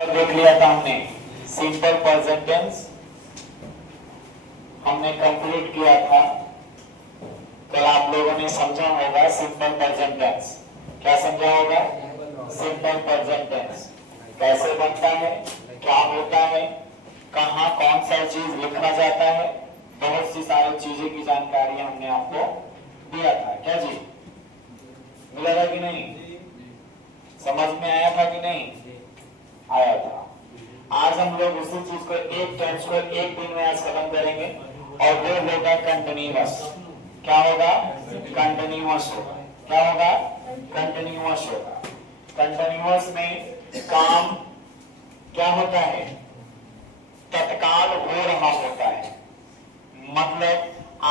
देख लिया था हमने सिंपल प्रेजेंट टेंस हमने कंप्लीट किया था। कल आप लोगों ने समझा होगा सिंपल प्रेजेंट टेंस। क्या समझा होगा? सिंपल प्रेजेंट टेंस कैसे बनता है, क्या होता है, कहाँ कौन सा चीज लिखा जाता है, बहुत सी सारी चीजें की जानकारी हमने आपको दिया था। क्या जी मिला था कि नहीं? समझ में आया था कि नहीं आया था? आज हम लोग उसी चीज को एक टेंस को एक दिन में आज खत्म करेंगे और वो होगा कंटिन्यूअस। क्या होगा? कंटिन्यूअस होगा। क्या होगा? कंटिन्यूअस होगा। कंटिन्यूअस में काम क्या होता है? तत्काल हो रहा होता है। मतलब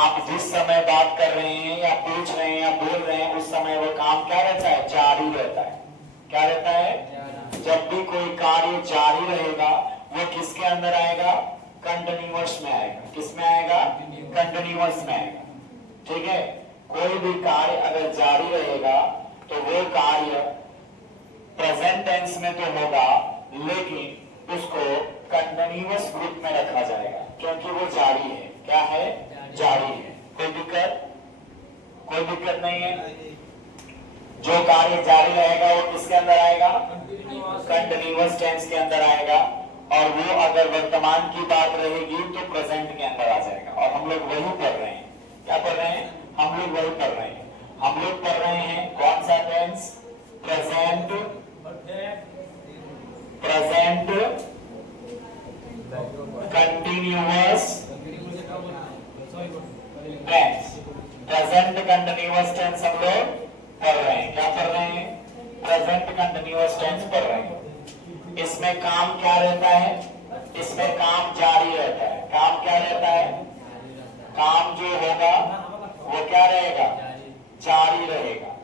आप जिस समय बात कर रहे हैं या पूछ रहे हैं या बोल रहे हैं उस समय वो काम क्या रहता है? जारी रहता है। क्या रहता है? जब भी कोई कार्य जारी रहेगा वो किसके अंदर आएगा? कंटिन्यूअस में आएगा। किस में आएगा? कंटिन्यूअस में आएगा। ठीक है, कोई भी कार्य अगर जारी रहेगा तो वो कार्य प्रेजेंट टेंस में तो होगा लेकिन उसको कंटिन्यूअस ग्रुप में रखा जाएगा क्योंकि वो जारी है। क्या है? जारी है। कोई दिक्कत? कोई दिक्कत नहीं है। जो कार्य जारी रहेगा वो किसके अंदर आएगा? कंटिन्यूअस टेंस के अंदर आएगा। और वो अगर वर्तमान की बात रहेगी तो प्रेजेंट के अंदर आ जाएगा। और हम लोग वही पढ़ रहे हैं। क्या पढ़ रहे हैं? हम लोग वही पढ़ रहे हैं। हम लोग पढ़ रहे हैं कौन सा tense? Present. Present continuous tense. Present continuous tense हम लोग पढ़ रहे हैं। क्या पढ़ रहे हैं? प्रेजेंट कंटिन्यूअस टेंस पढ़ रहे हैं। इसमें काम क्या रहता है? इसमें काम जारी रहता है। काम क्या रहता है? काम जो होगा वो क्या रहेगा? जारी रहेगा।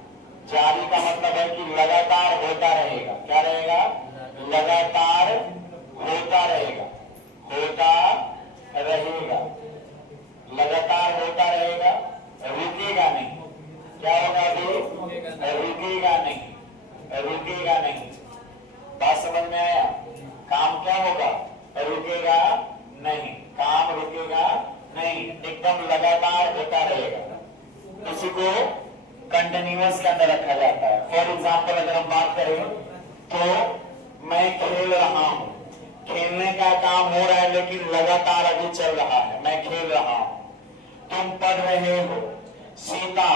जारी का मतलब है कि लगातार होता रहेगा। क्या रहेगा? लगातार होता रहेगा। होता रहेगा। लगातार होता रहेगा, रुकेगा नहीं। क्या होगा? अभी रुकेगा नहीं। रुकेगा नहीं। बात समझ में आया? काम क्या होगा? रुकेगा नहीं। काम रुकेगा नहीं, एकदम लगातार होता रहेगा। उसी को कंटिन्यूअस के अंदर रखा जाता है। फॉर एग्जाम्पल अगर हम बात करें तो मैं खेल रहा हूं। खेलने का काम हो रहा है लेकिन लगातार अभी चल रहा है। मैं खेल रहा हूं। तुम पढ़ रहे हो। सीता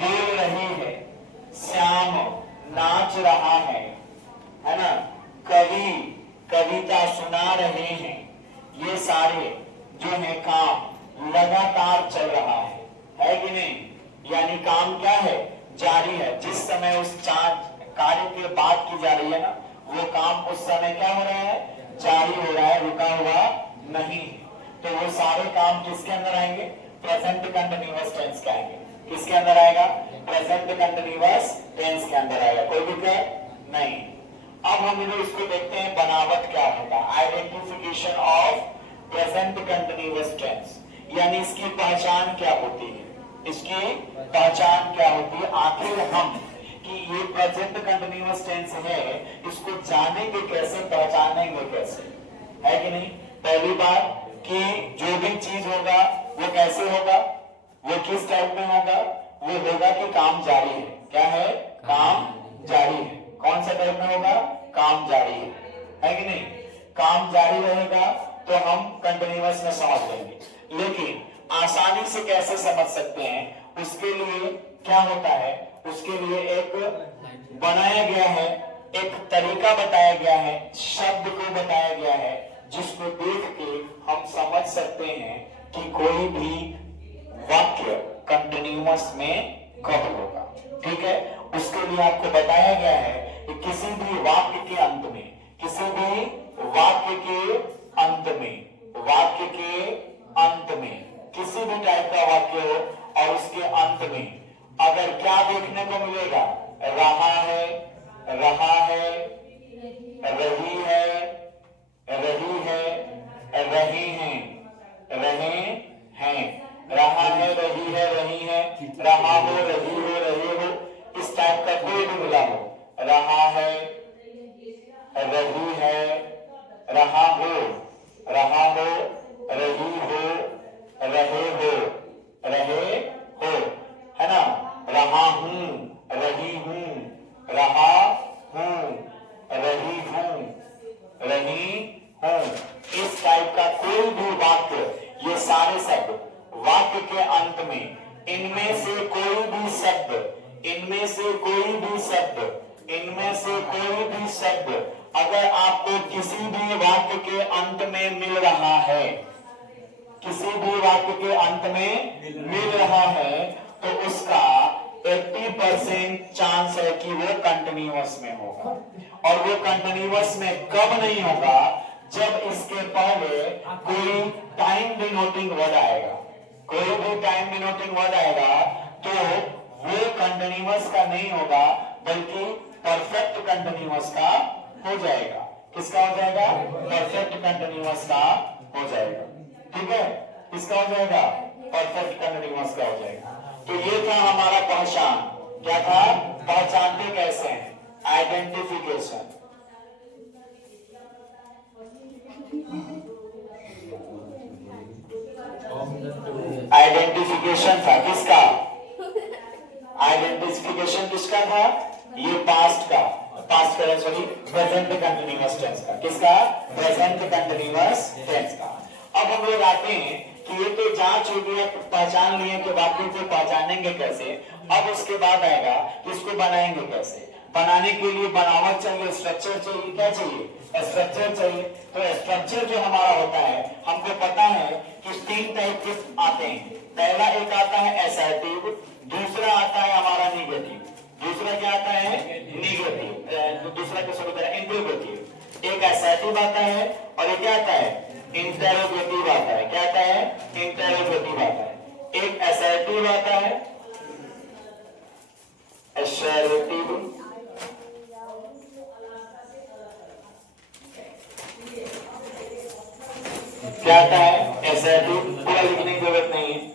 बोल रही है। श्याम नाच रहा है ना? कवि कविता सुना रहे हैं। ये सारे जो है काम लगातार चल रहा है कि नहीं? यानी काम क्या है? जारी है। जिस समय उस कार्य की बात की जा रही है ना वो काम उस समय क्या हो रहा है? जारी हो रहा है, रुका हुआ नहीं। तो वो सारे काम किसके अंदर आएंगे? प्रेजेंट कंटिन्यूअस टेंस के आएंगे। किसके अंदर आएगा? प्रेजेंट कंटिन्यूअस टेंस के अंदर आएगा। कोई दिक्कत नहीं। अब हम लोग इसको देखते हैं बनावट क्या होगा। Identification of present continuous tense, यानी इसकी पहचान क्या होती है? इसकी पहचान क्या होती है? आखिर हम कि ये प्रेजेंट कंटिन्यूअस टेंस है इसको जानेंगे कैसे, पहचानेंगे कैसे? है कि नहीं? पहली बात कि जो भी चीज होगा वो कैसे होगा? वो किस टाइप में होगा? वो होगा कि काम जारी है। क्या है? काम जारी है। कौन सा टाइप में होगा? काम जारी है कि नहीं? काम जारी रहेगा तो हम कंटिन्यूअस में समझ लेंगे। लेकिन आसानी से कैसे समझ सकते हैं उसके लिए क्या होता है? उसके लिए एक बनाया गया है, एक तरीका बताया गया है, शब्द को बताया गया है जिसको देख के हम समझ सकते हैं कि कोई भी वाक्य कंटिन्यूअस में कब होगा। ठीक है, उसके लिए आपको बताया गया है कि किसी भी वाक्य के अंत में, किसी भी वाक्य के अंत में, वाक्य के अंत में किसी भी टाइप का वाक्य हो और उसके अंत में अगर क्या देखने को मिलेगा? रहा है, रहा है, रही है, रही है, रहे हैं, रहे हैं, रहा है, रही है, रही है, रहा हो, रही हो, रहे हो, इस टाइप का कोई भी मिला हो। रहा है, रहा हो, रही हो, रहे हो, है ना। रहा हूं, रही हूं, रहा हूं, रही हूं, इस टाइप का कोई भी वाक्य, ये सारे शब्द वाक्य के अंत में इनमें से कोई भी शब्द अगर आपको किसी भी वाक्य के अंत में मिल रहा है, तो उसका 80% चांस है कि वो कंटिन्यूअस में होगा। और वो कंटिन्यूअस में कब नहीं होगा, जब इसके पहले कोई टाइम डिनोटिंग वर्ड आएगा, तो वो कंटिन्यूअस का नहीं होगा, बल्कि परफेक्ट कंटिन्यूअस का हो जाएगा। किसका हो जाएगा? परफेक्ट कंटिन्यूअस का हो जाएगा। ठीक है, किसका हो जाएगा? परफेक्ट कंटिन्यूअस का हो जाएगा। तो ये था हमारा पहचान। क्या था? पहचानते कैसे हैं? आइडेंटिफिकेशन। आइडेंटिफिकेशन था किसका? आइडेंटिफिकेशन किसका था? ये पास्ट का, प्रेजेंट कंटिन्यूअस टेंस का। किसका? प्रेजेंट कंटिन्यूअस टेंस का। अब हम लोग आते हैं कि ये तो जांच हो गई, पहचान लिए कि वाक्य को पहचानेंगे कैसे। अब उसके बाद आएगा कि इसको बनाएंगे कैसे। बनाने के लिए बनावट चाहिए, स्ट्रक्चर चाहिए। क्या चाहिए? स्ट्रक्चर चाहिए। तो स्ट्रक्चर जो हमारा होता है, हमको पता है कि 3 टाइप के आते हैं। पहला एक आता है असर्टिव, दूसरा आता है हमारा निगेटिव। दूसरा क्या आता है? निगेटिव। दूसरा क्या होता है? इंटरोगेटिव। एक असर्टिव आता है और एक क्या आता है? इंटरोगेटिव आता है। क्या आता है? इंटरोगेटिव आता है। एक असर्टिव आता है, असर्टिव, क्या आता है? असर्टिव। पूरा लिखने की जरूरत नहीं है।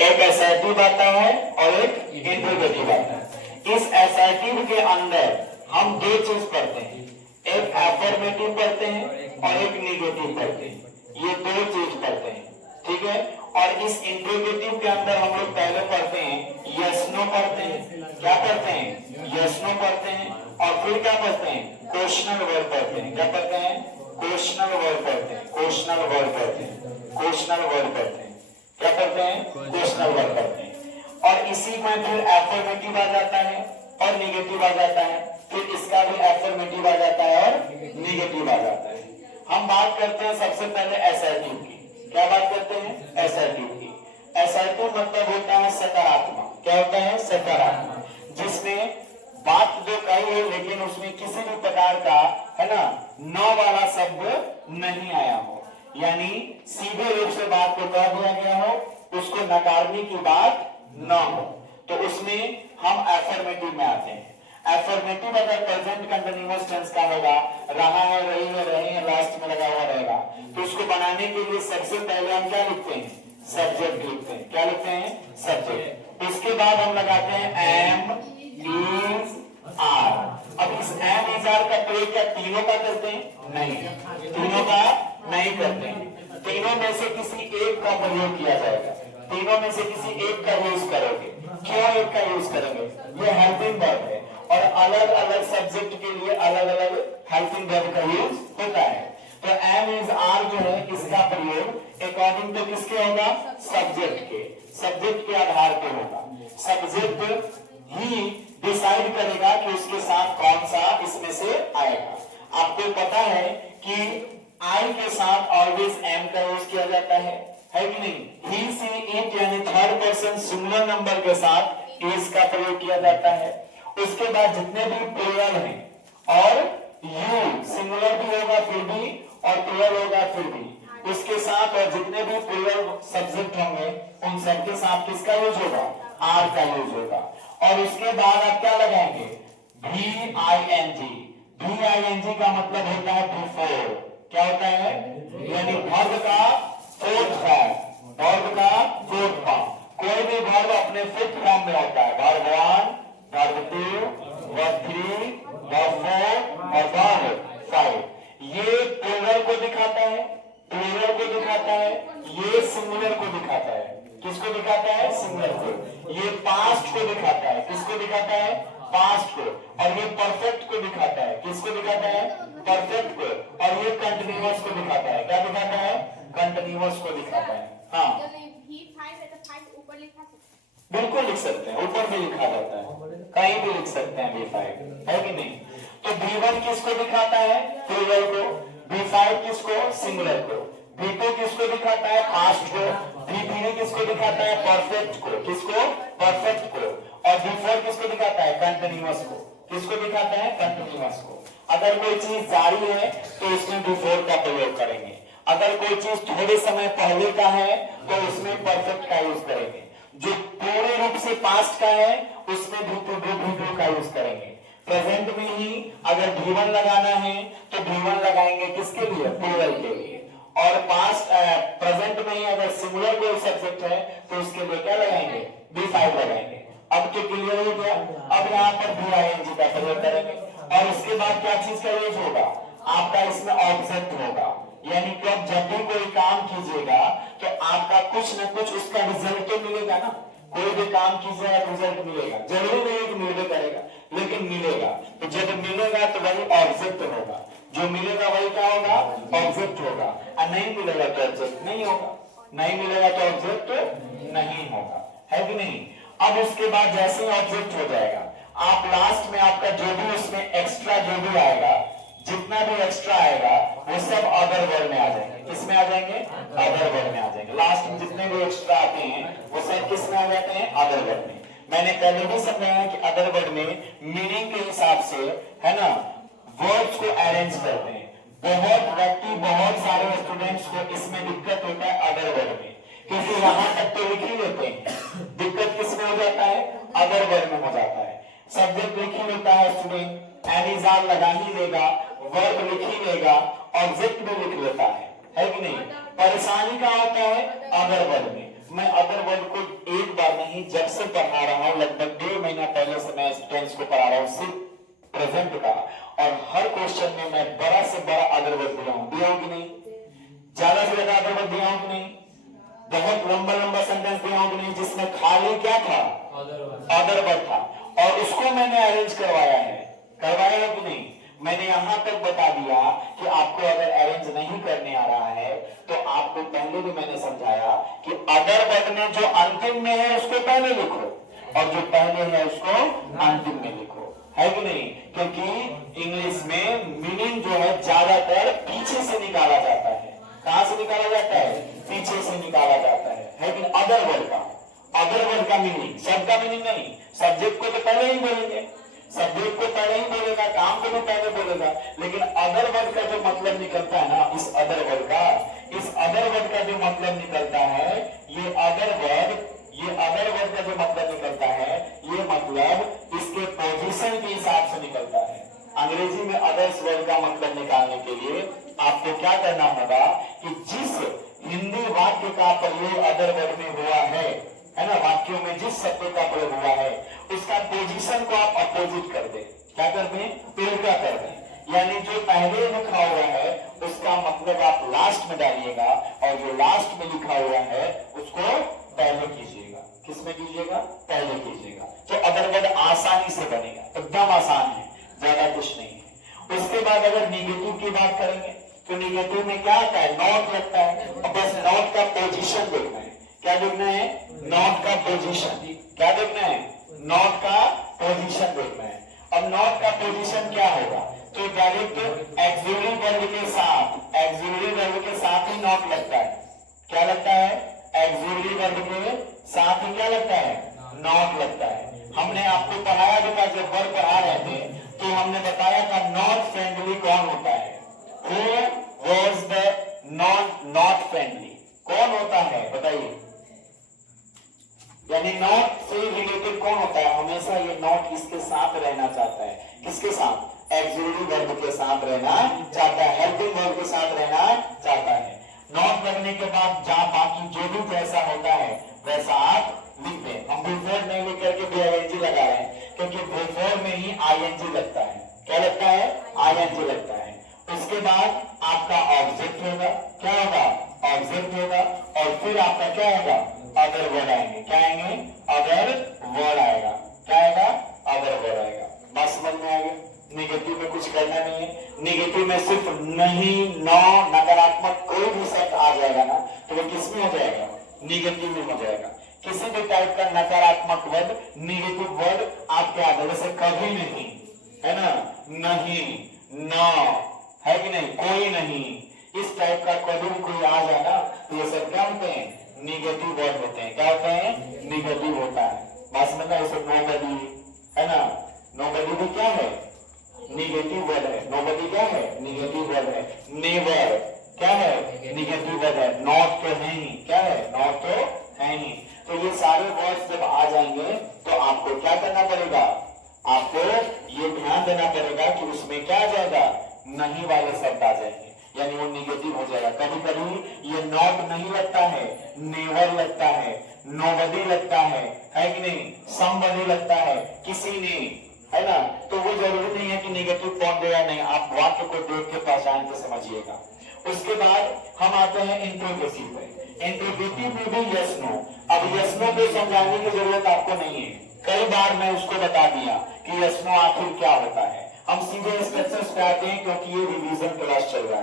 एक असर्टिव आता है और एक इंटरोगेटिव आता है। इस असर्टिव के अंदर हम 2 चीज पढ़ते हैं, एक अफर्मेटिव पढ़ते हैं और एक नेगेटिव पढ़ते हैं। ये 2 चीज पढ़ते हैं। ठीक है। और इस इंटरोगेटिव के अंदर हम लोग पहले पढ़ते हैं यस नो पढ़ते हैं। क्या पढ़ते हैं? यस नो पढ़ते हैं। और फिर क्या पढ़ते हैं? क्वेश्चनल वर्ड पढ़ते हैं। क्या पढ़ते हैं? क्वेश्चनल वर्ड पढ़ते हैं। क्वेश्चनल वर्ड पढ़ते हैं। क्वेश्चनल वर्ड पढ़ते हैं। क्या पढ़ते हैं? क्वेश्चनल वर्ड पढ़ते हैं। और इसी में फिर अफर्मेटिव आ जाता है और नेगेटिव आ जाता है। फिर इसका भी अफर्मेटिव आ जाता है और नेगेटिव आ जाता है। हम बात करते हैं सबसे पहले असर्टिव की। क्या बात करते हैं? असर्टिव की। असर्टिव मतलब होता है सकारात्मक। क्या होता है? सकारात्मक। जिसमें बात जो कही है लेकिन उसमें किसी भी प्रकार का, है ना, नो वाला शब्द नहीं आया हो, यानी सीधे रूप से बात को कह दिया गया हो, उसको नकारने की बात न हो, तो उसमें हम अफर्मेटिव में आते हैं। अफर्मेटिव अगर प्रेजेंट कंटिन्यूअस टेंस का होगा, रहा है, रही है, रहे हैं लास्ट में लगा हुआ रहेगा, तो उसको बनाने के लिए सबसे पहले हम क्या लिखते हैं? सब्जेक्ट लिखते हैं। क्या लिखते हैं? सब्जेक्ट। उसके बाद हम लगाते हैं एम, इज, आर। अब इस एम, इज, आर का प्रयोग क्या तीनों का करते हैं? नहीं, तीनों का नहीं करते हैं। तीनों में से किसी एक का प्रयोग किया जाएगा। तीनों में से किसी एक का यूज करोगे। क्यों एक का यूज करेंगे? ये हेल्पिंग वर्ब है और अलग अलग सब्जेक्ट के लिए अलग अलग हेल्पिंग वर्ब का यूज होता है। तो एम, इज, आर जो है, इसका प्रयोग अकॉर्डिंग टू किसके होगा? सब्जेक्ट के। सब्जेक्ट के आधार पे होगा। सब्जेक्ट ही डिसाइड करेगा कि उसके साथ कौन सा इसमें से आएगा। आपको पता है कि आई के साथ ऑलवेज एम का यूज किया जाता है कि नहीं? ही, सी, इट यानी थर्ड पर्सन सिंगुलर नंबर के साथ इज का प्रयोग किया जाता है। उसके बाद जितने भी प्लूरल हैं और यू सिंगुलर भी होगा फिर भी और प्लूरल होगा फिर भी, उसके साथ और जितने भी प्लूरल सब्जेक्ट होंगे उन सबके साथ किसका यूज होगा? आर का यूज होगा। और उसके बाद आप क्या लगाएंगे? भी आई एन जी। भी आई एन जी का मतलब होता है बिफोर। क्या होता है? यानी वर्ब का फोर्थ फॉर्म। वर्ब का फोर्थ फॉर्म। कोई भी वर्ब अपने फिफ्थ फॉर्म में होता है। वर्ब 1, वर्ब 2, पास्ट को, और ये परफेक्ट को दिखाता है। किसको दिखाता है? परफेक्ट को। और ये कंटिन्यूअस को दिखाता है। क्या दिखाता है? कंटिन्यूअस को दिखाता है। हाँ बिल्कुल लिख सकते हैं, ऊपर भी लिखा जाता है, कहीं भी लिख सकते हैं B5, है कि नहीं? तो B1 किसको दिखाता है? प्लूरल को। B5 किसको? सिंगुलर को। B2 किसको दिखाता है? पास्ट को। B3 किसको दिखाता है? परफेक्ट को। किसको? परफेक्ट को। और B4 किसको दिखाता है? कंटिन्यूअस को। किसको दिखाता है? कंटिन्यूअस को। अगर कोई चीज जारी है तो इसमें B4 का प्रयोग करेंगे। अगर कोई चीज थोड़े समय पहले का है तो उसमें परफेक्ट का यूज करेंगे। जो पूरे रूप से पास्ट का है उसमें B2 का यूज करेंगे। प्रेजेंट में ही अगर B1 लगाना है तो B1 लगाएंगे किसके लिए? प्लूरल के लिए। और पास्ट प्रेजेंट में ही अगर सिंगुलर कोई सब्जेक्ट है तो उसके लिए क्या लगाएंगे? B5 लगाएंगे। अब तो क्लियर हो गया। अब यहाँ पर VING का प्रयोग करेंगे। और उसके बाद क्या चीज का यूज होगा? आपका इसमें ऑब्जेक्ट होगा। यानी कि अब जब भी कोई काम कीजिएगा तो आपका कुछ न कुछ उसका रिजल्ट तो मिलेगा ना। कोई भी काम कीजिएगा रिजल्ट मिलेगा, जरूरी नहीं कि मिलवे करेगा लेकिन मिलेगा। तो जब मिलेगा तो वही ऑब्जेक्ट होगा। जो मिलेगा वही क्या होगा? ऑब्जेक्ट होगा। और नहीं मिलेगा तो ऑब्जेक्ट नहीं होगा। नहीं मिलेगा तो ऑब्जेक्ट नहीं होगा, है कि नहीं? अब उसके बाद जैसे ही ऑब्जेक्ट हो जाएगा, आप लास्ट में आपका जो भी उसमें एक्स्ट्रा जो भी आएगा, जितना भी एक्स्ट्रा आएगा वो सब अदर वर्ड में आ जाएंगे। किसमें आ जाएंगे? अदर वर्ड में आ जाएंगे। लास्ट में जितने भी एक्स्ट्रा आते हैं वो सब किस में आ जाते हैं? अदर वर्ड में। मैंने पहले भी समझाया कि अदर वर्ड में मीनिंग के हिसाब से, है ना, वर्ड्स को अरेंज करते हैं। बहुत व्यक्ति, बहुत सारे स्टूडेंट्स को इसमें दिक्कत होता है अदर वर्ड में, क्योंकि यहाँ तक तो लिख ही लेते हैं। दिक्कत किसमें हो जाता है? अदर वर्ड में हो जाता है। सब्जेक्ट लिख ही लेता है स्टूडेंट, एनिजाल लगा ही लेगा, वर्ब लिख ही लेगा, ऑब्जेक्ट भी लिख लेता है कि नहीं? परेशानी क्या होता है? अदर वर्ड में। मैं अदर वर्ड को एक बार नहीं, जब से पढ़ा रहा हूँ, लगभग 1.5 महीना पहले से मैं स्टूडेंट्स को पढ़ा रहा हूँ सिर्फ प्रेजेंट का, और हर क्वेश्चन में मैं बड़ा से बड़ा अदर वर्ड दिया हूँ कि नहीं? ज्यादा से ज्यादा अदर वर्ड दिया हूँ कि नहीं? बहुत लंबा लंबा सेंटेंस दिया हूँ कि नहीं, जिसमें खाली क्या था? अदर वर्ड था। और उसको मैंने अरेंज करवाया है, करवाया है कि नहीं? मैंने यहां तक बता दिया कि आपको अगर अरेंज नहीं करने आ रहा है तो आपको पहले भी मैंने समझाया कि अदर वर्ड में जो अंतिम में है उसको पहले लिखो और जो पहले है उसको अंतिम में लिखो, है कि नहीं? क्योंकि इंग्लिश में मीनिंग जो है ज्यादातर पीछे से निकाला जाता है। कहां से निकाला जाता है? पीछे से निकाला जाता है कि अदर वर्ड का। अदर वर्ड का मीनिंग, शब्द का मीनिंग नहीं। सब्जेक्ट को तो पहले ही बोलेंगे, सब्जेक्ट को पहले ही बोलेगा, काम को भी पहले बोलेगा, लेकिन अदर वर्ड का जो मतलब निकलता है ना, इस अदर वर्ड का जो मतलब निकलता है, ये अदर वर्ड का जो मतलब निकलता है, ये मतलब इसके पोजीशन के हिसाब से निकलता है। अंग्रेजी में अदर्स वर्ड का मतलब निकालने के लिए आपको क्या करना होगा कि जिस हिंदी वाक्य का प्रयोग अदर वर्ड में हुआ है ना, वाक्यों में जिस शब्द का प्रयोग हुआ है उसका पोजीशन को आप अपोजिट कर दें। क्या कर दें? उल्टा कर दें। यानी जो पहले लिखा हुआ है उसका मतलब आप लास्ट में डालिएगा और जो लास्ट में लिखा हुआ है उसको पहले कीजिएगा। किसमें कीजिएगा? पहले कीजिएगा। तो अदर वर्ड आसानी से बनेगा, एकदम आसान है, ज्यादा कुछ नहीं है। उसके बाद अगर निगेटिव की बात करेंगे तो निगेटिव में क्या आता है? नॉट लगता है। और बस नॉट का पोजीशन देखना है। क्या देखना है? नॉट का पोजीशन। क्या देखना है? नॉट का पोजीशन देखना है। अब नॉट का पोजीशन क्या होगा? तो डायरेक्ट एक्सिलरी वर्ब के साथ ही नॉट लगता है। क्या लगता है? एक्सिलरी वर्ब के साथ ही क्या लगता है? नॉट लगता है। हमने आपको पढ़ाया भी था, जब वर्ब पढ़ा रहे थे तो हमने बताया था नॉट फ्रेंडली कौन होता है? Who was the not friendly? कौन होता है बताइए? यानी नॉट से रिलेटेड कौन होता है? हमेशा ये नॉट इसके साथ रहना चाहता है। किसके साथ? एक्सिलरी वर्ब के साथ रहना चाहता है, हेल्पिंग वर्ब के साथ रहना चाहता है। नॉट लगने के बाद जहां बाकी जो भी जैसा होता है वैसा आप लिख दें। हम बिफोर नहीं लिख करके VING लगा रहे हैं क्योंकि बिफोर में ही ING लगता है। क्या लगता है? ING लगता है। उसके बाद आपका ऑब्जेक्ट होगा। क्या होगा? ऑब्जेक्ट होगा। और फिर आपका क्या होगा? अदर वर्ड आएंगे। क्या आएंगे? अदर वर्ड आएगा। क्या आएगा? अदर वर्ड आएगा। निगेटिव में सिर्फ नहीं, नो, नकारात्मक कोई भी शब्द आ जाएगा ना तो वो किस में हो जाएगा? निगेटिव में हो जाएगा। किसी भी टाइप का नकारात्मक वर्ड, निगेटिव वर्ड आपके आगे, जैसे कभी नहीं, है ना, नहीं, नो, है कि नहीं, कोई नहीं, इस टाइप का कभी भी कोई आ जाए ना तो ये सब क्या होते हैं? निगेटिव वर्ड होते हैं। क्या होते हैं? निगेटिव होता है। बात समझ में? ऐसे नोबडी, है ना, नोबडी भी क्या है? निगेटिव वर्ड है। नोबडी क्या है? निगेटिव वर्ड है। नेवर क्या है? निगेटिव वर्ड है। नॉट तो है ही, क्या है? नॉट तो है ही। तो ये सारे वर्ड्स जब आ जाएंगे तो आपको क्या करना पड़ेगा? आपको ये ध्यान देना पड़ेगा कि उसमें क्या आ जाएगा? नहीं वाले शब्द आ जाएंगे, यानी वो निगेटिव हो जाएगा। कभी कभी ये नॉट नहीं लगता है, नेवर लगता है, नोबडी लगता है कि नहीं, समबडी लगता है, किसी ने, है ना, तो वो जरूरी नहीं है कि निगेटिव फॉर्म देगा, नहीं, आप वाक्य को देख के पहचान के समझिएगा। उसके बाद हम आते हैं इंट्रोगेटिव पे। इंट्रोगेटिव में भी यस नो। अब यस नो को समझाने की जरूरत आपको नहीं है, कई बार मैं उसको बता दिया कि यस नो आखिर क्या होता है। हम सीधे स्ट्रक्चर्स पे आते हैं क्योंकि ये रिवीजन क्लास चल रहा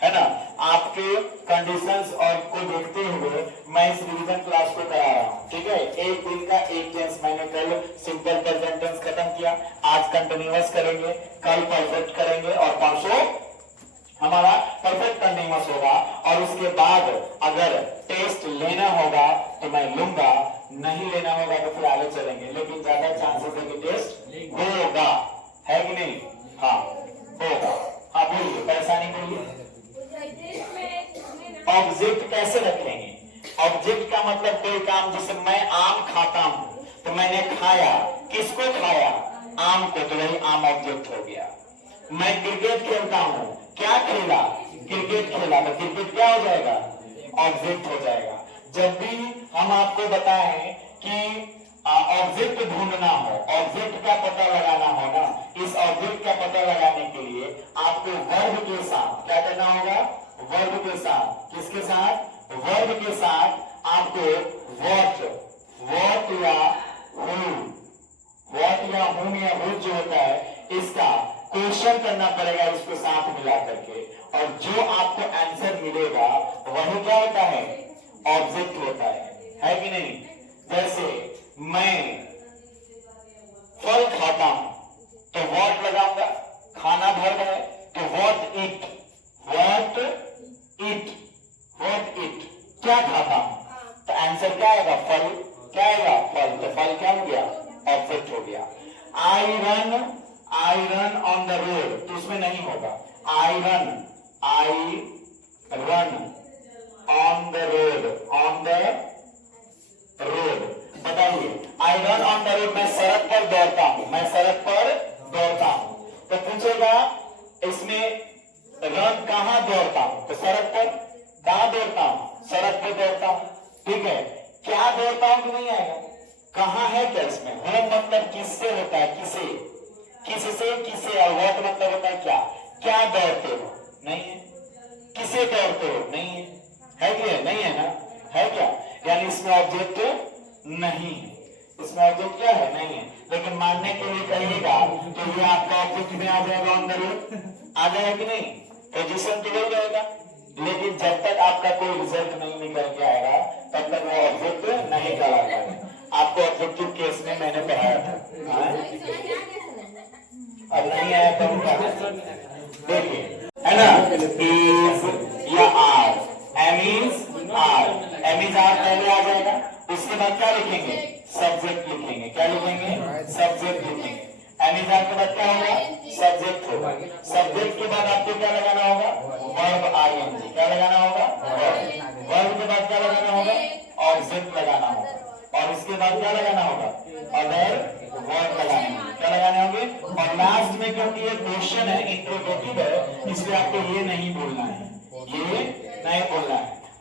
है ना। आपके कंडीशंस और को देखते हुए मैं इस रिवीजन क्लास को करा रहा हूँ, ठीक है। एक दिन का एक टेंस, मैंने कल सिंपल प्रेजेंट टेंस खत्म किया, आज कंटिन्यूअस करेंगे, कल परफेक्ट करेंगे और परसों हमारा परफेक्ट कंटिन्यूअस होगा। और उसके बाद अगर टेस्ट लेना होगा तो मैं लूंगा, नहीं लेना होगा तो फिर आगे चलेंगे, लेकिन ज्यादा चांसेस है कि टेस्ट होगा, है कि नहीं? हाँ होगा। हाँ बोलिए, परेशानी बोलिए। ऑब्जेक्ट कैसे रखेंगे? ऑब्जेक्ट का मतलब कोई काम, जैसे मैं आम खाता हूं तो मैंने खाया, किसको खाया? आम को, तो वही आम ऑब्जेक्ट हो गया। मैं क्रिकेट खेलता हूं, क्या खेला? क्रिकेट खेला, तो क्रिकेट क्या हो जाएगा? ऑब्जेक्ट हो जाएगा। जब भी हम आपको बताएं कि ऑब्जेक्ट ढूंढना हो, ऑब्जेक्ट का पता लगाना हो ना, इस ऑब्जेक्ट का पता लगाने के लिए आपको वर्ब के साथ क्या करना होगा? वर्ब के साथ, किसके साथ? वर्ब के साथ आपको व्हाट या whom या who जो होता है इसका क्वेश्चन करना पड़ेगा, इसको साथ मिला करके, और जो आपको आंसर मिलेगा वही क्या होता है? ऑब्जेक्ट होता है कि नहीं? जैसे मैं फल खाता हूं तो व्हाट लगाऊंगा, खाना भर है तो व्हाट इट क्या खाता हूं, तो आंसर क्या आएगा? फल। क्या आएगा? फल। तो फल क्या हो गया? ऑब्जेक्ट हो गया। I run on the road, तो उसमें नहीं होगा। I run on the road, बताइए, I run on the road, मैं सड़क पर दौड़ता हूं, तो पूछेगा इसमें रन कहां दौड़ता हूं, तो सड़क पर। कहां दौड़ता हूं? सड़क पर दौड़ता हूं, ठीक है। क्या दौड़ता हूं कि नहीं आएगा? कहां है क्या इसमें? होम मतलब किससे होता है? किसे, और व्हाट मतलब होता है क्या दौड़ते हो? नहीं है। किसे दौड़ते हो? नहीं है कि नहीं है ना? है क्या? यानी इसमें ऑब्जेक्ट नहीं है। इसमें ऑब्जेक्ट क्या है? नहीं है। लेकिन मानने के लिए कहिएगा तो ये आपका ऑब्जेक्ट में आ जाएगा, ऑन द रोड आ जाएगा कि नहीं? पोजीशन तो हो जाएगा, लेकिन जब तक आपका कोई रिजल्ट नहीं निकल के आएगा तब तक वो ऑब्जेक्ट नहीं कहलाता। आपको ऑब्जेक्टिव केस में मैंने पढ़ाया था, अब नहीं आया तो देखिए, है ना, इज या आर, एम इज आर पहले आ जाएगा। उसके बाद क्या लिखेंगे? सब्जेक्ट लिखेंगे। क्या लिखेंगे? सब्जेक्ट लिखेंगे। एम इज आर के बाद क्या होगा? सब्जेक्ट होगा। सब्जेक्ट के बाद आपको क्या लगाना होगा? Verb ING. क्या लगाना होगा? वर्ब के बाद क्या लगाना होगा? ऑब्जेक्ट लगाना होगा। और इसके बाद क्या लगाना होगा? अदर वर्ब लगाने होंगे। क्या लगाने होंगे? और लास्ट में, क्योंकि ये क्वेश्चन है, इंट्रोगेटिव है, इसलिए आपको ये नहीं बोलना है,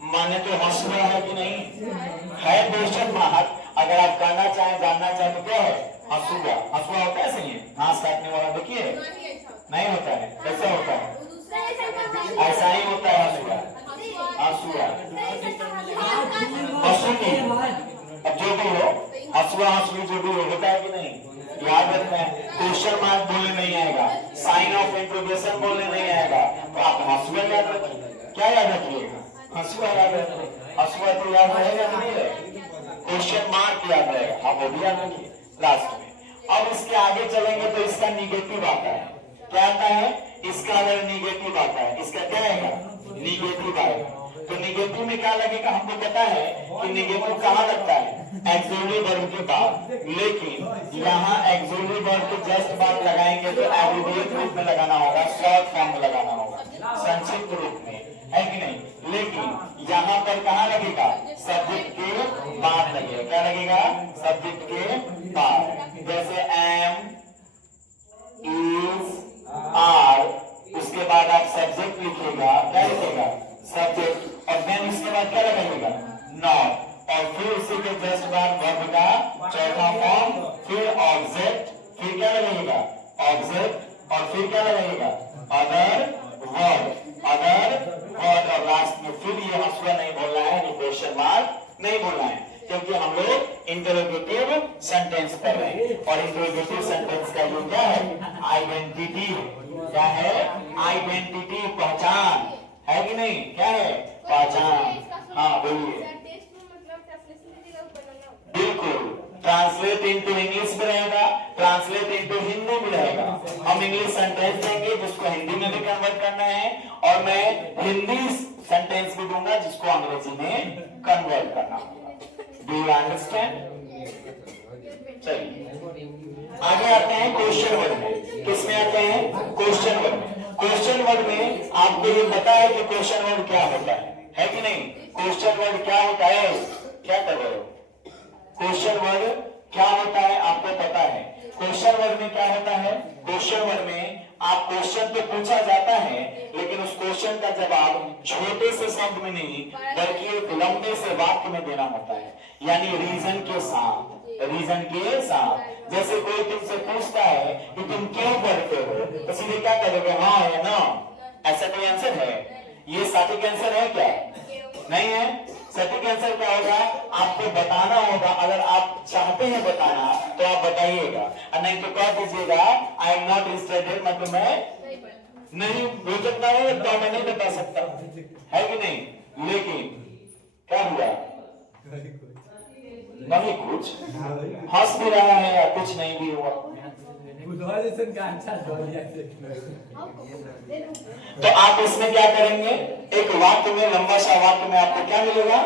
माने तो हंसुआ है कि नहीं है? Question mark. अगर आप करना चाहें, जानना चाहें तो क्या है? हंसुआ होता है, सही है। घास काटने वाला देखिए नहीं होता है, कैसा होता है? ऐसा ही होता है हंसुआ। अब जो भी हो, हंसुआ जो भी हो, होता है कि नहीं? याद याद रखना है, क्वेश्चन मार्क बोलने नहीं आएगा, साइन ऑफ इंट्रोगेशन बोलने नहीं आएगा, तो आप हंसुआ याद रखिए। क्या याद रखिएगा? हंसुआ याद रखिए। हंसुआ तो याद रहेगा कि नहीं रहेगा? क्वेश्चन मार्क याद रहेगा, आप वो भी याद रखिए लास्ट में। अब इसके आगे चलेंगे तो इसका निगेटिव आता है। क्या आता है? इसका अगर निगेटिव आता है, इसका क्या आएगा? निगेटिव आएगा। तो निगेटिव में क्या लगेगा? हमको पता है कि निगेटिव कहाँ लगता है? एक्सोली वर्ब के बाद। लेकिन यहाँ एक्सोली वर्ब के जस्ट बाद लगाएंगे तो एब्रिविएट रूप में लगाना होगा, शॉर्ट फॉर्म में लगाना होगा, संक्षिप्त रूप में, है कि नहीं? लेकिन यहाँ पर कहाँ लगेगा? सब्जेक्ट के बाद लगेगा। क्या लगेगा? सब्जेक्ट के बाद। जैसे एम, इज, आर, उसके बाद आप सब्जेक्ट लिखिएगा। क्या लिखेगा? सब्जेक्ट। और देन उसके बाद क्या लगाइएगा? नॉट। और फिर उसी के जस्ट बाद वर्ब का चौथा फॉर्म, फिर ऑब्जेक्ट, फिर क्या लगेगा? ऑब्जेक्ट, और फिर क्या लगेगा? अदर वर्ड, अदर वर्ड, और लास्ट में फिर ये हंसुआ नहीं बोलना है, क्वेश्चन मार्क नहीं बोलना है, क्योंकि हम लोग इंटरोगेटिव सेंटेंस पढ़ रहे हैं। और इंटरोगेटिव सेंटेंस का जो क्या है? आइडेंटिटी। क्या है? आइडेंटिटी, पहचान, है कि नहीं? क्या है? पहचान। हाँ बोलिए। बिल्कुल, ट्रांसलेट इनटू इंग्लिश में रहेगा, ट्रांसलेट इनटू हिंदी में रहेगा। हम इंग्लिश सेंटेंस देंगे जिसको हिंदी में भी कन्वर्ट करना है, और मैं हिंदी सेंटेंस भी दूंगा जिसको अंग्रेजी में कन्वर्ट करना होगा। Do you understand? चलिए आगे आते हैं क्वेश्चन वर्ड में। किसमें आते हैं? क्वेश्चन वर्ड में। क्वेश्चन वर्ड में आपको ये पता है कि क्वेश्चन वर्ड क्या होता है कि नहीं? क्वेश्चन वर्ड क्या होता है? क्या कर रहे हो? क्वेश्चन वर्ड क्या होता है आपको पता है? क्वेश्चन वर्ड में क्या होता है? क्वेश्चन वर्ड में आप क्वेश्चन तो पूछा जाता है, लेकिन उस क्वेश्चन का जवाब छोटे से शब्द में नहीं बल्कि एक लंबे से वाक्य में देना होता है, यानी रीजन के साथ। रीजन के साथ। जैसे कोई तुमसे पूछता है कि तुम क्यों पढ़ते हो, तो सीधे क्या करोगे? हाँ या ना? ऐसा कोई आंसर है? ये सटीक आंसर है क्या? नहीं है। सटीक आंसर क्या होगा? आपको बताना होगा। अगर आप चाहते हैं बताना तो आप बताइएगा, और नहीं तो कह दीजिएगा आई एम नॉट इंटरेस्टेड, मतलब मैं नहीं रोचकता है तो मैं नहीं बता सकता, है कि नहीं? लेकिन क्या हुआ? नहीं कुछ हंस भी रहा है या कुछ नहीं भी हुआ। तो आप इसमें क्या करेंगे? एक वाक्य में, लंबा सा वाक्य में आपको क्या मिलेगा?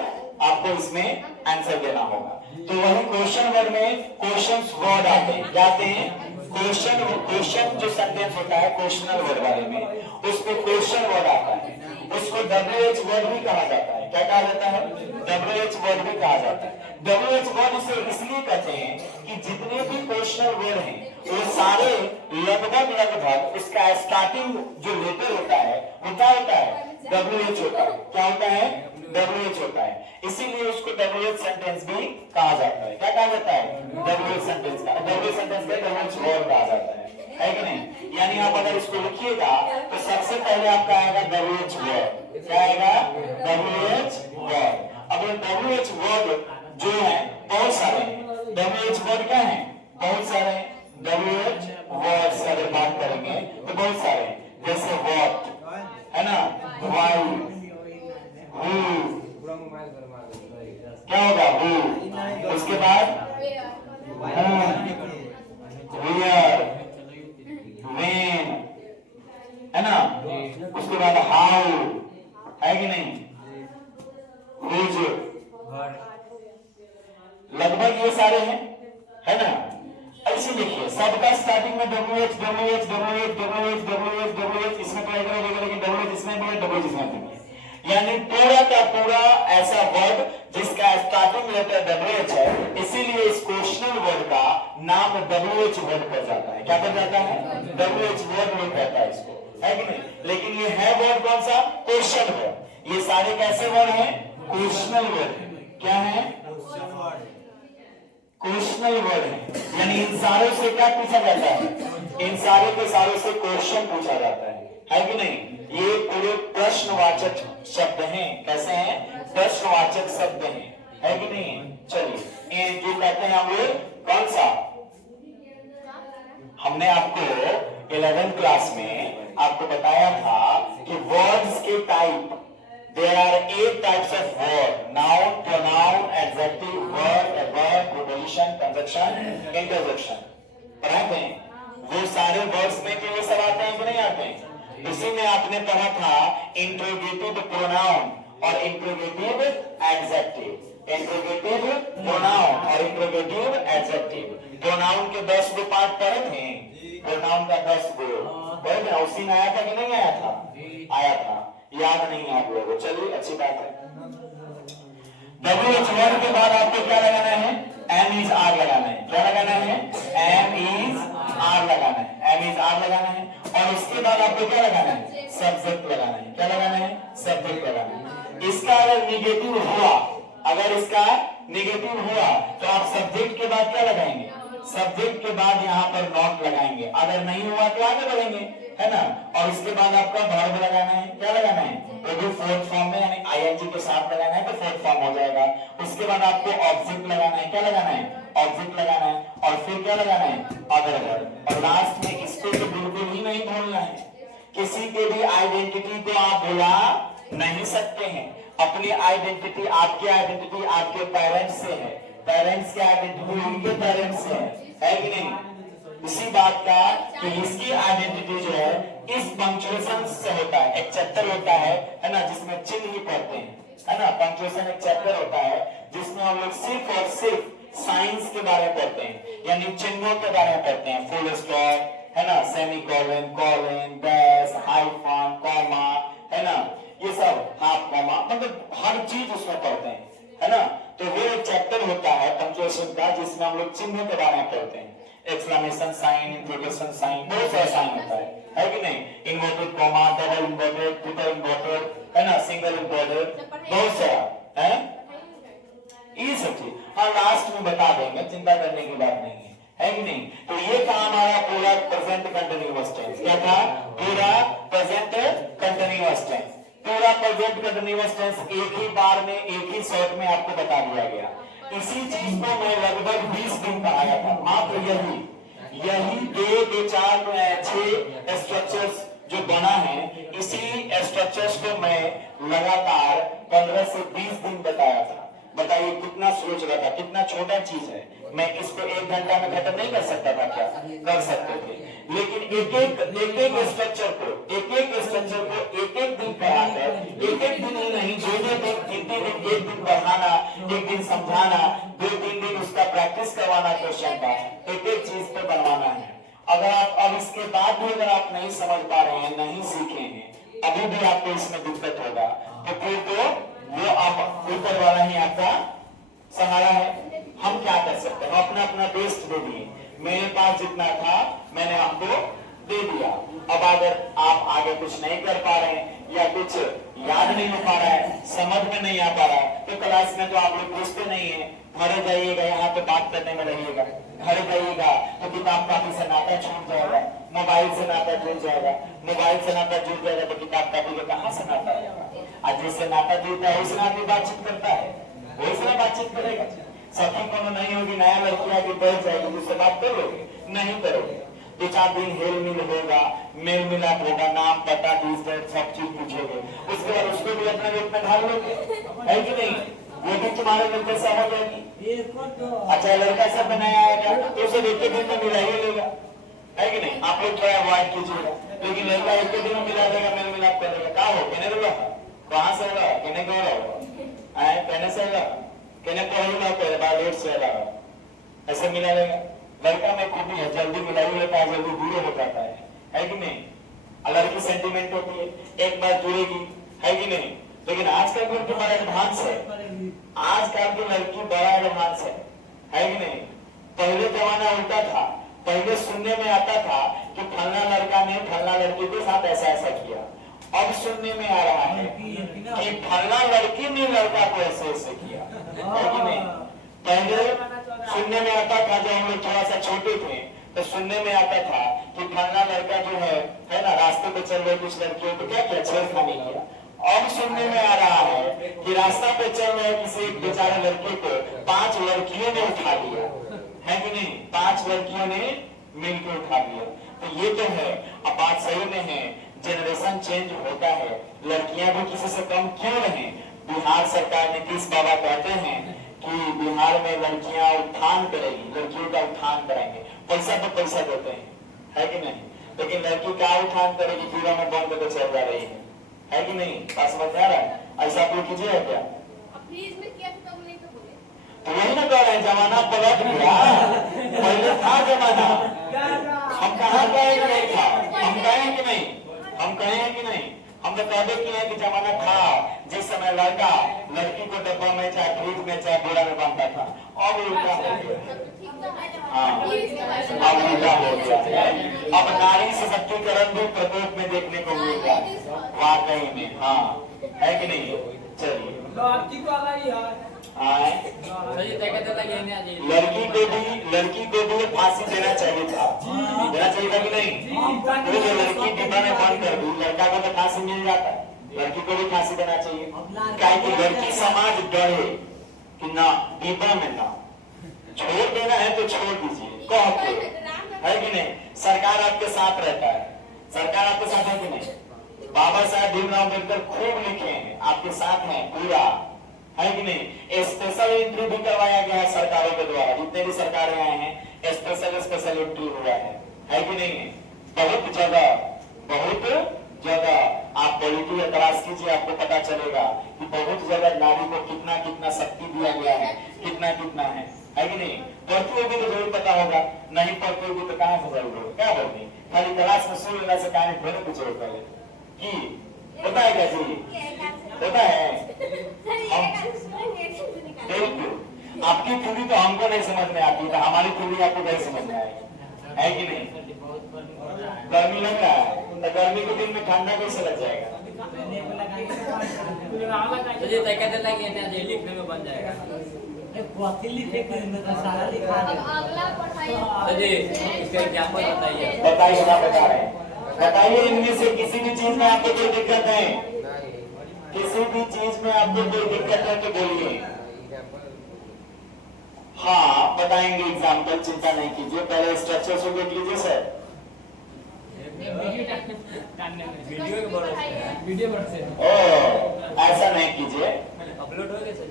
आपको इसमें आंसर देना होगा। तो वही क्वेश्चन वर्ड में क्वेश्चन वर्ड आते हैं। क्या आते हैं? क्वेश्चन जो सेंटेंस होता है क्वेश्चनल वर्ड वाले में, उसमें क्वेश्चन वर्ड आता है। उसको WH वर्ड भी कहा जाता है। क्या कहा जाता है? WH वर्ड भी कहा जाता है। WH वर्ड इसे इसलिए कहते हैं कि जितने भी क्वेश्चनल वर्ड हैं वो सारे लगभग उसका स्टार्टिंग जो लेटर होता है वो क्या होता है? WH होता है। क्या होता है? WH होता है। इसीलिए उसको WH सेंटेंस भी कहा जाता है। क्या कहा जाता है? WH सेंटेंस का। WH सेंटेंस का WH वर्ड कहा जाता है कि नहीं? यानी आप अगर इसको लिखिएगा तो सबसे पहले आपका आएगा WH वर्ड। क्या आएगा? WH word. अब ये WH वर्ड जो है बहुत सारे हैं। WH वर्ड क्या है? बहुत सारे हैं। WH वर्ड से अगर बात करेंगे तो बहुत सारे हैं। जैसे व्हाट है ना, व्हाई, हु, क्या होगा? हु। उसके बाद वेयर, व्हेन, है ना? उसके बाद हाउ, है कि नहीं? हुज, लगभग ये सारे हैं, है ना? ऐसे देखिए सबका स्टार्टिंग में WH WH WH WH WH WH इसमें तो इधर होगा, लेकिन WH इसमें भी है, WH इसमें भी है। यानी पूरा का पूरा ऐसा वर्ड जिसका स्टार्टिंग लेटर WH है, इसीलिए इस क्वेश्चनल वर्ड का नाम WH वर्ड पर जाता है। क्या पर जाता है? WH वर्ड में कहता है इसको, है कि नहीं? लेकिन ये है वर्ड कौन सा? Question word. ये सारे कैसे वर्ड हैं? क्वेश्चनल वर्ड। क्या है? क्वेश्चनल वर्ड है। यानी इन सारों से क्या पूछा जाता है? इन सारे के सारों से क्वेश्चन पूछा जाता है कि नहीं? ये पूरे प्रश्नवाचक शब्द हैं। कैसे हैं? प्रश्नवाचक शब्द हैं, है कि नहीं? चलिए जो कहते हैं हम लोग कौन सा? हमने आपको 11th क्लास में आपको बताया था कि वर्ड्स के type, there are 8 types of word: noun, pronoun, adjective, verb, adverb, preposition, conjunction, interjection. पढ़ाते हैं वो सारे वर्ड्स में के ये सब आते हैं कि नहीं आते हैं? इसी में आपने पढ़ा था इंट्रोगेटिव प्रोनाउन और इंट्रोगेटिव एडजेक्टिव। इंट्रोगेटिव प्रोनाउन और इंट्रोगेटिव एडजेक्टिव। प्रोनाउन के 10 गो पार्ट पढ़े थे, प्रोनाउन का 10 गो पढ़े थे। उसी में आया था कि नहीं आया था? आया था, याद नहीं है आप लोगों को, चलिए अच्छी बात है। WH के बाद आपको क्या लगाना है? M is R लगाना है। क्या लगाना है? M is R लगाना है। M is R लगाना है और उसके बाद आपको क्या लगाना है? सब्जेक्ट लगाना है। क्या लगाना है? सब्जेक्ट लगाना है। इसका अगर निगेटिव हुआ, अगर इसका निगेटिव हुआ तो आप सब्जेक्ट के बाद क्या लगाएंगे? सब्जेक्ट के बाद यहाँ पर नॉट लगाएंगे। अगर नहीं हुआ तो आगे बढ़ेंगे, है ना। और उसके बाद आपका वर्ब लगाना है। क्या लगाना है? वो भी फोर्थ फॉर्म में यानी आईएनजी के साथ लगाना है तो फोर्थ फॉर्म हो जाएगा। उसके बाद आपको ऑब्जेक्ट लगाना है। क्या लगाना है? ऑब्जेक्ट लगाना है। और फिर क्या लगाना है? Other verb. और लास्ट में इसको तो बिल्कुल ही नहीं भूलना है। किसी के भी आइडेंटिटी को आप भुला नहीं सकते हैं। अपनी आइडेंटिटी, आपकी आइडेंटिटी आपके पेरेंट्स से है, पेरेंट्स की आइडेंटिटी उनके पेरेंट्स से है कि नहीं? इसी बात का कि इसकी आइडेंटिटी जो है इस पंक्चुएशन से होता है। एक चैप्टर होता है ना, जिसमें चिन्ह ही पढ़ते हैं, है ना। पंक्चुएशन एक चैप्टर होता है जिसमें हम लोग सिर्फ और सिर्फ साइंस के बारे में पढ़ते हैं, यानी चिन्हों के बारे में पढ़ते हैं। फुल स्टॉप, है ना, semicolon, colon, dash, hyphen, comma, है ना, ये सब हाफ कॉमा, मतलब हर चीज उसमें पढ़ते हैं, है ना। तो वो एक चैप्टर होता है पंक्चुएशन का जिसमें हम लोग चिन्हों के बारे में पढ़ते हैं। एक्सक्लेमेशन साइन, इंटरोगेशन साइन, बहुत सारा साइन होता है कि नहीं? Inverted comma, double inverted, triple inverted, है ना, सिंगल इन्वर्टेड, बहुत सारा है ये सब चीज। हाँ, लास्ट में बता देंगे, चिंता करने की बात नहीं है कि नहीं? तो ये था हमारा पूरा प्रेजेंट कंटिन्यूअस टेंस। क्या था? पूरा प्रेजेंट कंटिन्यूअस टेंस। पूरा प्रेजेंट कंटिन्यूअस टेंस एक ही बार में, एक ही शॉट में आपको बता दिया गया। इसी चीज को मैं लगभग 20 दिन पढ़ाया था। मात्र यही 2 4 6 स्ट्रक्चर्स जो बना है, इसी स्ट्रक्चर्स को मैं लगातार 15 से 20 दिन बताया था। बताइए कितना सोच रहा था, कितना छोटा चीज है। मैं इसको 1 घंटा में खत्म नहीं कर सकता था क्या? कर सकते थे। लेकिन एक स्ट्रक्चर को एक दिन पढ़ाकर, एक दिन ही नहीं, 2 दिन, 3 दिन, 1 दिन पढ़ाना, 1 दिन समझाना, 2-3 दिन उसका प्रैक्टिस करवाना क्वेश्चन का, एक चीज पे बनवाना है। अगर आप अब इसके बाद भी अगर आप नहीं समझ पा रहे हैं, नहीं सीखे हैं, अभी भी आपको इसमें दिक्कत होगा, तो फिर तो वो आप ऊपर वाला ही आपका सहारा है। हम क्या कर सकते हैं? अपना अपना बेस्ट दे दिए। मेरे पास जितना था मैंने आपको दे दिया। अब अगर आप आगे कुछ नहीं कर पा रहे हैं या कुछ याद नहीं हो पा रहा है, समझ में नहीं आ पा रहा है, तो क्लास में तो आप लोग पूछते नहीं है। घर जाइएगा, यहाँ पे बात करने में रहिएगा। घर जाइएगा तो किताब कॉपी से नाता छूट जाएगा, मोबाइल से नाता जुड़ जाएगा, मोबाइल से नाता जुड़ जाएगा तो किताब कॉपी का कहाँ से नाता आएगा? आज जिससे नाता जुड़ता है उससे आदमी बातचीत करता है, वैसे बातचीत करेगा। सखी कोनो नहीं होगी, नया लड़की आगे बैठ जाएगी, उससे बात करोगे? नहीं करोगे। 2-4 दिन हेल मिल होगा, मेल मिलाप होगा, नाम पता सब चीज पूछोगे, उसके बाद उसको भी अपने रूप में ढाल लोगे, है कि नहीं? वो भी तुम्हारे दिल जैसा हो जाएगी। अच्छा, लड़का सब बनाया आएगा तो उसे एक दिन में मिला ही लेगा, है कि नहीं? आप लोग थोड़ा अवॉइड कीजिएगा, लेकिन लड़का एक दिन में मिला देगा, मेल मिलाप करेगा। क्या हो कहने लगा, कहाँ से लगा, कहने कह रहा है, कहने से लगा, कहने पहले ना कहे बाद लेट से लगा, ऐसे मिला लेगा। लड़का में खूबी है, जल्दी मिला ही लेता है, जल्दी दूर हो जाता है कि नहीं? लड़की सेंटिमेंट होती है, एक बार जुड़ेगी, है कि नहीं? लेकिन आजकल की लड़की बड़ा एडवांस है, आजकल की लड़की बड़ा एडवांस है कि नहीं? पहले जमाना उल्टा था, पहले सुनने में आता था कि फलना लड़का ने फलना लड़की के साथ ऐसा ऐसा किया। अब सुनने में आ रहा है कि फलना लड़की ने लड़का को ऐसे ऐसे किया, है कि नहीं? पहले सुनने में आता था, जब हम लोग थोड़ा सा छोटे थे तो सुनने में आता था कि फलना लड़का जो है ना, रास्ते पे चल रहे कुछ लड़कियों को क्या किया, छेड़खानी किया। अब सुनने में आ रहा है कि रास्ता पे चल रहे किसी एक बेचारे लड़के को 5 लड़कियों ने उठा लिया, है कि नहीं? 5 लड़कियों ने मिलकर उठा लिया। तो ये तो है। अब बात सही में है, जनरेशन चेंज होता है, लड़कियां भी किसी से कम क्यों रहे। बिहार सरकार नीतीश बाबा कहते हैं कि बिहार में लड़कियां उत्थान करेगी, लड़कियों का उत्थान कराएंगे, पैसा तो पैसा देते हैं, है कि नहीं। लेकिन लड़की का उत्थान करेगी, पूरा में बंद करके चल जा रही है कि नहीं। बात समझ में आ रहा है। ऐसा आप लोग कीजिएगा क्या। तो वही ना कह रहे हैं, जमाना पलट गया, पहले था जमाना। हम कहाँ गए कि नहीं था, हम कहें कि नहीं, हम कहें कि नहीं, हम तो कहते किए हैं कि जमाना था जिस समय लड़का लड़की को डब्बा में चाहे फ्रिज में चाहे बोरा में बांधता था। अब उल्टा हो गया, हाँ अब उल्टा हो गया। अब नारी सशक्तिकरण भी प्रकोप में देखने को मिल रहा है, वाकई में, हाँ है कि नहीं। चलिए लड़की को भी फांसी देना चाहिए था, देना चाहिए था कि नहीं। तो जो लड़की डिब्बा में बंद कर दी, लड़का को तो फांसी मिल जाता, लड़की को भी फांसी देना चाहिए। क्या कि लड़की समाज डरे कि ना डिब्बा में ना, छोड़ देना है तो छोड़ दीजिए, कहो है कि नहीं। सरकार आपके साथ रहता है, सरकार आपके साथ है कि नहीं। बाबा साहेब भीमराव अम्बेडकर खूब लिखे हैं, आपके साथ हैं पूरा, है कि नहीं। स्पेशल एंट्री भी करवाया गया है सरकारों के द्वारा, जितने भी सरकारें आए हैं स्पेशल एंट्री हुआ है कि नहीं। बहुत जगह आप पॉलिटी तलाश कीजिए, आपको पता चलेगा कि बहुत जगह नारी को कितना कितना शक्ति दिया गया है, कितना कितना है कि नहीं। पढ़ती होगी तो जरूर पता होगा, नहीं पढ़ती होगी तो कहाँ से जरूर होगा, क्या बोलती। खाली तलाश में सुन लेना से कहानी ढेरों कुछ होता है कि होता है क्या जी, होता है। बिल्कुल आपकी थ्योरी तो हमको नहीं समझ में आती, तो हमारी थ्योरी आपको नहीं समझ में आएगी, है कि नहीं। गर्मी लग रहा है तो गर्मी के दिन में ठंडा कैसे लग जाएगा। लिखने में बन जाएगा। बताइए ना, बता रहे हैं, बताइए इनमें से किसी भी चीज में आपको कोई दिक्कत है, किसी भी चीज में आपको कोई दिक्कत है तो बोलिए। हाँ बताएंगे एग्जाम्पल, चिंता नहीं कीजिए। पहले स्ट्रक्चर को देख लीजिए सर। वीडियो ऐसा नहीं कीजिए, अपलोड हो गया सर।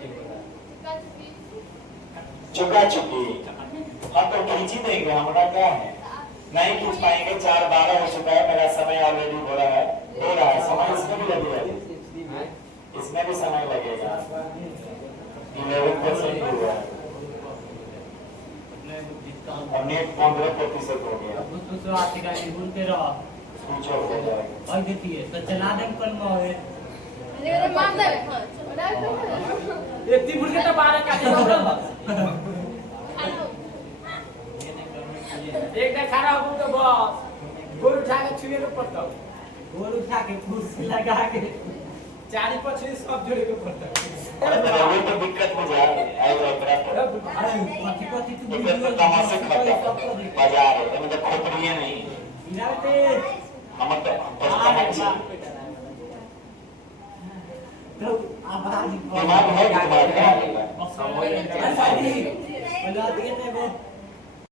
चुका चुकी हम तो खींच ही देंगे, हमारा क्या है, नहीं खींच पाएंगे। 4:12 हो चुका है, मेरा समय ऑलरेडी हो रहा है समय, इसमें भी लगेगा, इसमें भी समय लगेगा। 11% हुआ है और नेट 15% हो गया। पूछो हो जाएगा और देखिए तो चला दें कल में इतनी भूल के तो 12 का एक ना खड़ा हो तो बस गोल उठा के छुए के पड़ता, गोल उठा के कुर्सी लगा के चारी पछड़ी सब जोड़े के पड़ता। अरे तो दिक्कत हो जाए कथी तमाशे खत्म बाजार है, मतलब खोपड़िए नहीं हम तो आवाज दिमाग है, दिमाग है। दिए थे वो